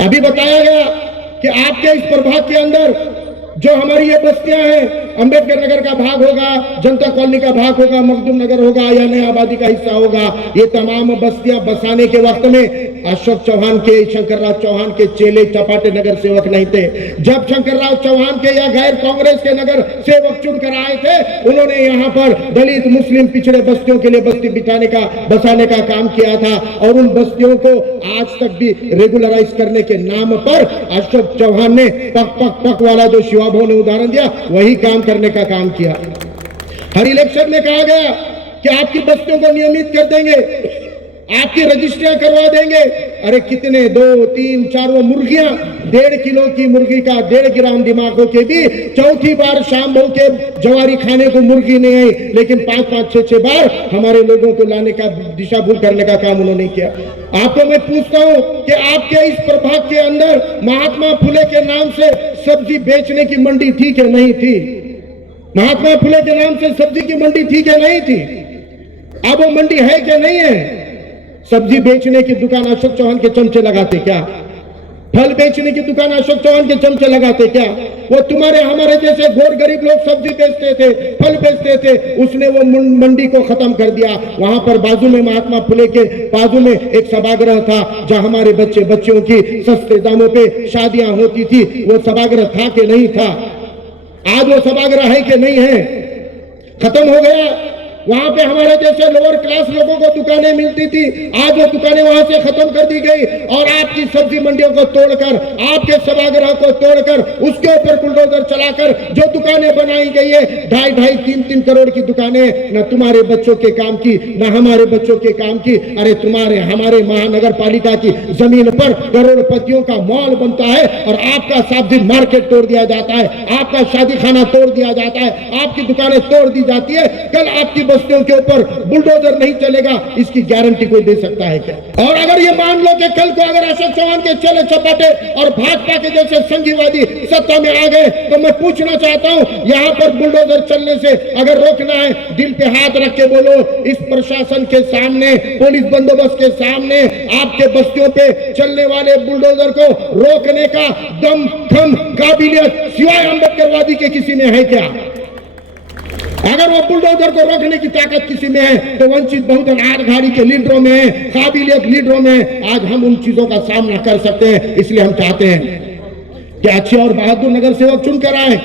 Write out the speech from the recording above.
अभी बताया गया कि आपके इस प्रभाग के अंदर जो हमारी ये बस्तियां हैं, अंबेडकर नगर का भाग होगा, जनता कॉलोनी का भाग होगा, मखदूम नगर होगा या नई आबादी का हिस्सा होगा, ये तमाम बस्तियां बसाने के वक्त में अशोक चौहान के, शंकरराव चौहान के चेले चपाटे नगर सेवक नहीं थे। जब शंकरराव चौहान के या गैर कांग्रेस के नगर सेवक चुनकर आए थे, उन्होंने यहाँ पर दलित मुस्लिम पिछड़े बस्तियों के लिए बस्ती बसाने का काम किया था और उन बस्तियों को आज तक भी रेगुलराइज करने के नाम पर अशोक चौहान ने पक पक पक वाला जो शिवाभाव ने उदाहरण दिया, वही काम करने का काम किया। हर इलेक्शन में कहा गया कि आपकी बस्तियों को नियमित कर देंगे, आपकी रजिस्ट्रियां करवा देंगे। अरे कितने 2, 3, 4 वो मुर्गियां, 1.5 किलो की मुर्गी का 1.5 ग्राम दिमाग हो के भी चौथी बार शाम बहू के जवारी खाने को मुर्गी नहीं आई, लेकिन 5-5, 6-6 बार हमारे लोगों को लाने का, दिशा भूल करने का काम उन्होंने किया। आपको मैं पूछता हूं कि आपके इस प्रभाग के अंदर महात्मा फुले के नाम से सब्जी बेचने की मंडी थी कि नहीं थी? महात्मा फुले के नाम से सब्जी की मंडी थी कि नहीं थी? अब वो मंडी है कि नहीं है? सब्जी बेचने की दुकान अशोक चौहान के चमचे लगाते क्या? फल बेचने की दुकान अशोक चौहान के चमचे लगाते क्या? वो तुम्हारे हमारे जैसे घोर गरीब लोग सब्जी बेचते थे, फल बेचते थे, उसने वो मंडी को खत्म कर दिया। वहां पर बाजू में महात्मा फुले के बाजू में एक सभागृह था, जहां हमारे बच्चियों की सस्ते दामों पे शादियां होती थी। वो सभागृह था कि नहीं था? आज वो सभागृह है कि नहीं है? खत्म हो गया। वहां पे हमारे जैसे लोअर क्लास लोगों को दुकानें मिलती थी, आज वो दुकानें वहां से खत्म कर दी गई और आपकी सब्जी मंडियों को तोड़कर, आपके सभागृह को तोड़कर, उसके ऊपर बुलडोजर चलाकर जो दुकानें बनाई गई है, 2.5, 3 करोड़ की दुकानें, न तुम्हारे बच्चों के काम की, न हमारे बच्चों के काम की। अरे तुम्हारे हमारे महानगर पालिका की जमीन पर करोड़पतियों का मॉल बनता है और आपका सब्जी मार्केट तोड़ दिया जाता है, आपका शादी खाना तोड़ दिया जाता है, आपकी दुकानें तोड़ दी जाती है। कल आपकी बस्तियों के ऊपर बुलडोजर नहीं चलेगा, इसकी गारंटी कोई दे सकता है क्या? और अगर ये मान लो कि कल को अगर अशोक चौहान के चले चपाटे और भाजपा के जैसे संघीवादी सत्ता में आ गए, तो मैं पूछना चाहता हूं, यहां पर बुलडोजर चलने से अगर रोकना है, दिल पे हाथ रख के बोलो, इस प्रशासन के सामने, पुलिस बंदोबस्त के सामने, आपके बस्तियों पे चलने वाले बुलडोजर को रोकने का दम, खम, काबिलियत सिवाय अम्बेडकरवादी के किसी में है क्या? अगर वो बुलडोजर को रोकने की ताकत किसी में है, तो वंचित बहुजन आघाड़ी के लीडरों में है, काबिलियत लीडरों में है। आज हम उन चीजों का सामना कर सकते हैं। इसलिए हम चाहते हैं कि अच्छे और बहादुर नगर सेवक चुनकर आए।